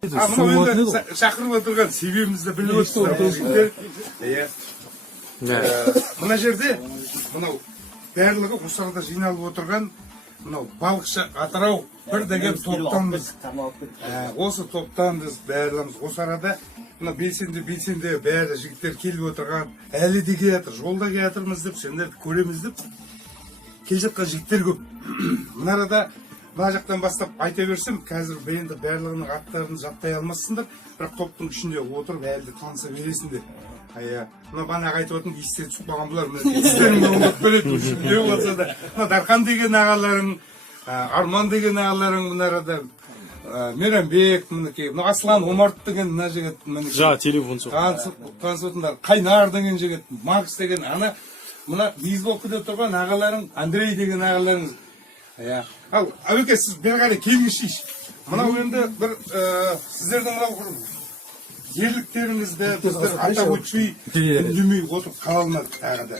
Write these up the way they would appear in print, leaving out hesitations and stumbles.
Шақырып отырған себебімізді біліп отырсыздар. Мына жерде мынау барлығы осы арада жиналып отырған мынау балықшы Атырау бір деген топтанбыз. Осы топтанбыз барлығымыз осы арада мына белсенді бәрі жігіттер келіп отырған, әлі де келатыр, жолда келатырмыз деп, сендерді көреміз деп келе жатқан жігіттер көп. Мына арада мына жақтан бастап айта берсем, қазір енді барлығының аттарын жаттай алмассыңдар, бірақ топтың ішінде отырып әлі таныса бересіңдер. Мына банағы айтып отырмын, естері түсіп қалған бұлар, естерін оңдап береді үшін не болса да. Мына Дархан деген ағаларың, Арман деген ағаларың мына арада, Мейрамбек, мына Аслан Омарт деген мына жігіт, жа телефон соқ. Танысып Қайнар деген жігіт, Макс деген, ана мына бейсболкада тұрған ағаларың, Андрей деген ағаларыңыз. Ал, әуеке, сіз бері қарай келіңізші. Мынау енді бір сіздердің мынау ерліктеріңізді біздер атап өтпей, үндемей отырып қала алмадық тағы да.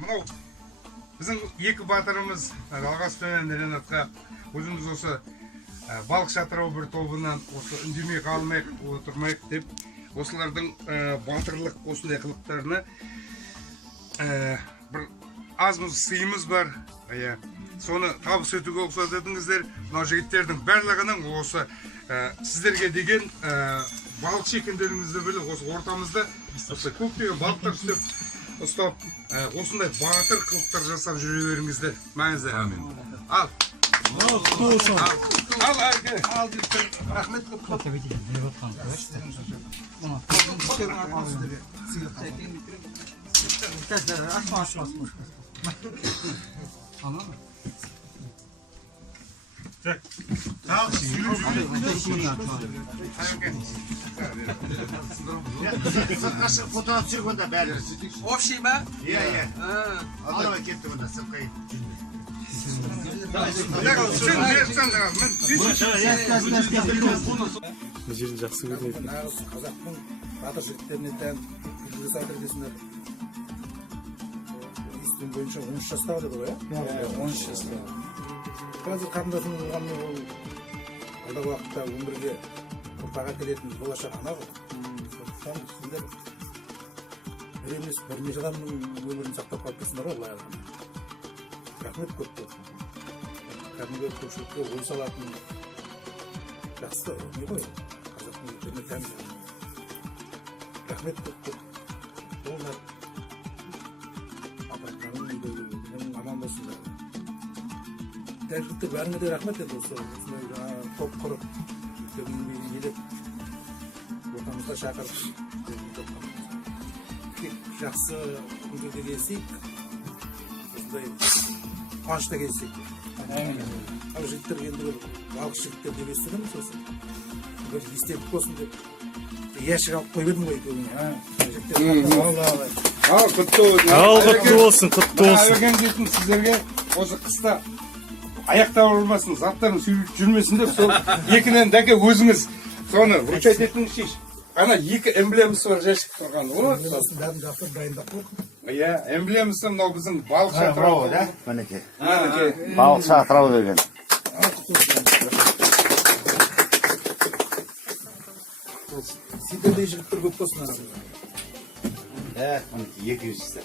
Мынау біздің екі батырымыз Алғас пен Ренатқа өзіміз осы балықшы Атырау бір тобынан осы үндемей қалмайық, отырмайық деп осылардың батырлық осындай қылықтарына бір азмыз сыйымыз бар. Соны табыс етуге ұқсат етіңіздер. Мынау жігіттердің барлығының осы сіздерге деген балықшы екендеріңізді біліп, осы ортамызда көптеген балықтар ұстап, осындай батыр қылықтар жасап жүре беріңіздер. Мәңізді. Ал. Ал, әрке. Ал, жігіттер. Рахмет көп. Fotoğraf çek onda bari. Общий ма? Iya. Alama gitti onda sıfka gitti. Жерін жақсы көрмейді. Қазақтың батыр жігіттеріне тән үлгісі айтыр десіңдер. Естуім бойынша 13 жаста деді ғой, 13 жаста. Қазір қарындасым болғанмен ол алдағы уақытта өмірге ұрпақ әкелетін болашақ ана ғой. Сондықтан сіздер бір емес бірнеше адамның өмірін сақтап қалып келсіңдер ғой, былай алғанда. Рахмет көп көп. Кәдімгі көпшілікке ой салатын жақсы не ғой, қазақтың жігіттеріне тән. Рахмет көп көп. Ол апайтқаның аман болсыңдар. Тәжікті бәріне де рахмет еді осы топ құрып, жігіттердің еңбегін елеп, ортамызға шақырып, жақсы күндерде келсек, осындай қуанышта келсек. Ал жігіттер енді бір балықшы жігіттер деп естідім, сосын бір естелік болсын деп яшық алып қойып едім ғой екеуіне. Ал, құтты болсын. Әуеген дейтін сіздерге осы қыста аяқтап ұрылмасын, заттарын сүйіп жүрмесін деп, сол екінен дәке өзіңіз соны вручать етіңіз шеш. Ана екі эмблемасы бар жәшік тұрған. Сосын бәрін жақсы дайындап қойып. Эмблемасы мынау біздің балықшы Атырау, да? Мінеке. Балықшы Атырау деген. Сендердей жігіттер көп болсын арамызда. Мінеке 200 істер.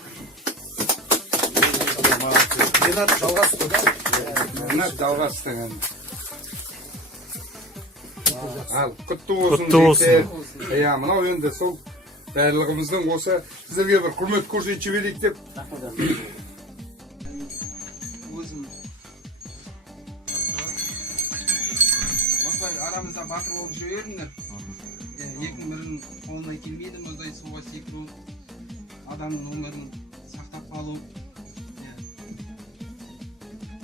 Ренат жалғасты да? Ренат жалғасты. Ал, құтты болсын. Мынау енді сол барлығымыздың осы сіздерге бір құрмет көрсетші берейік деп. Өзім осылай арамызда батыр болып жүре беріңдер. Екінің бірінің қолына келмейді, осылай суға секіру, адамның өмірін сақтап қалу.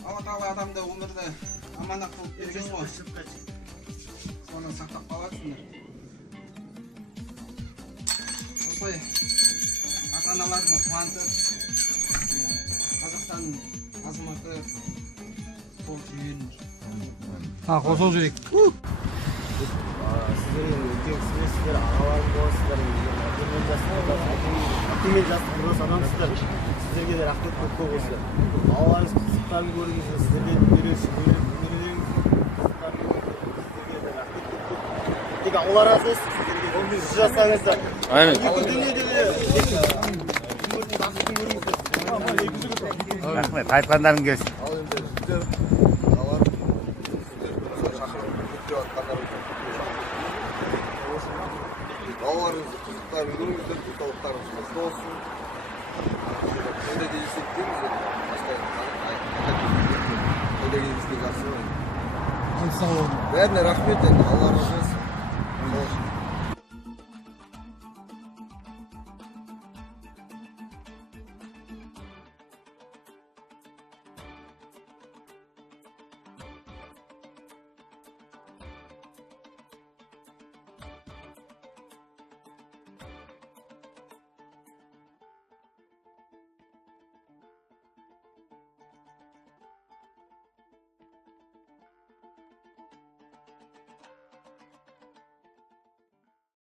Алла тағала адамды өмірді аманат қылып берген ғой. Соны сақтап қаласыңдар. Осылай ата-аналарды қуантып, Қазақстанның азаматы болып жүріңдер. Қосыл жүрек. Сіздер үлкенсіздер, ағаларың боласыздар, әкемен жасты құрдас адамсыздар. Сіздерге де рахмет көп болсын. Балаларыңыз қызықтарын көріңіздер, сіздерге Сіздерге Алла разы болсын. Сіздерге өміріңіз жасаңыздар. Aynen. Бүкіл дүниедегі Рахмет, айтқандарың келсін. Балаларыңызды, қызықтарын көріңіздер, денсаулықтарыңыз мықты болсын. Қайда кездесек дейміз енді. Қайда кездесек жақсы ғой. Бәріне рахмет енді, Алла разы болсын.